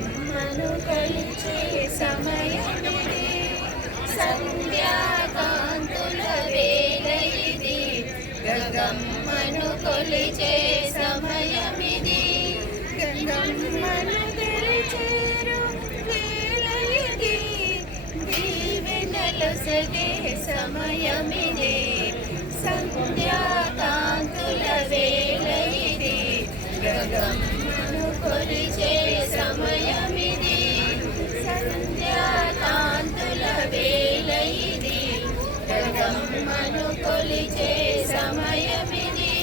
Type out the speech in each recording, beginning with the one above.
గంగమ్మను కొలిచే సమయమిది, సంధ్యాకాంతుల వేళ ఇది. గంగమ్మను కొలిచే సమయమిది, గంగమ్మను తెరిచేరు వేళ ఇది. దీవెనలొసగే సమయమిది, సంధ్యాకాంతుల వేళ ఇది. గంగమ్మను కొలిచే సమయమిది, సంధ్యాకాంతుల వేళ ఇది. గంగమ్మను కొలిచే సమయమిది.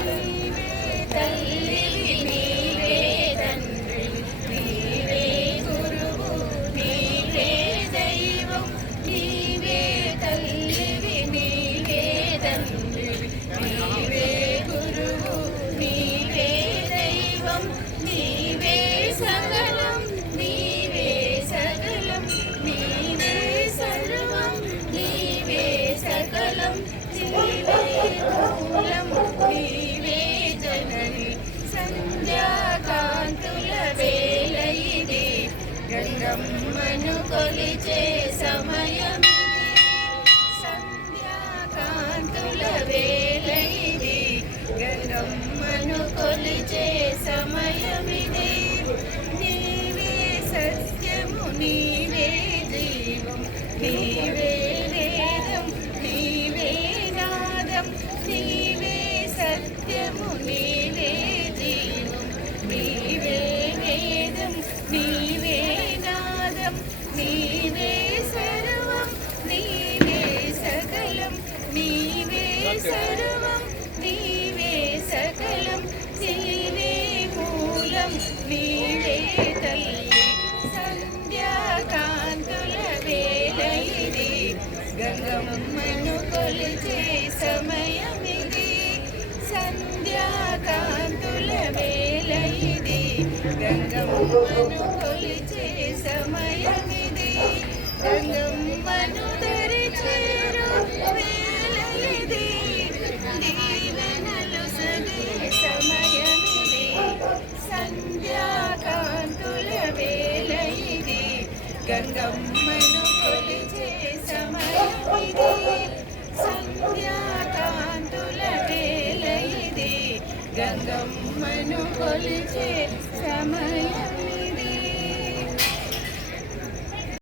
నీవే తల్లివి, నీవే తండ్రివి, నీవే గురువు, నీవే దైవం. నీవే తల్లివి, నీవే తండ్రివి, నీవే గురువు, నీవే దైవం. నీవే సకలం, నీవే సకలం, నీవే సర్వం, నీవే సకలం. నీవే మూలం, నీవే జనని, సంధ్యాకాంతుల వేళ ఇది. గంగమ్మను కొలిచే సమయమిది, సంధ్యాకాంతుల వేళ ఇది. గంగమ్మను కొలిచే సమయమిది. నీవే సత్యము, నీవే జీవం, నీవే వేదం, నీవే నాదం. నీవే సత్యము, నీవే జీవం, నీవే వేదం, నీవే నాదం. నీవే సర్వం, నీవే సకలం, నీవే సర్వం, నీవే సకలం. నీవే మూలం, నీవే తల్లి, సంధ్యాకాంతుల వేళ ఇది. గంగమ్మను కొలిచే సమయమిది, సంధ్యాకాంతుల వేళ ఇది. గంగమ్మను కొలిచే సమయమిది, గంగమ్మను తెరిచేరు వేళ ఇది. దీవెనలొసగే సమయమిది, సంధ్యాకాంతుల వేళ ఇది. గంగమ్మను కొలిచే సమయమిది, సంధ్యాకాంతుల వేళ ఇది. గంగమ్మను కొలిచే సమయం.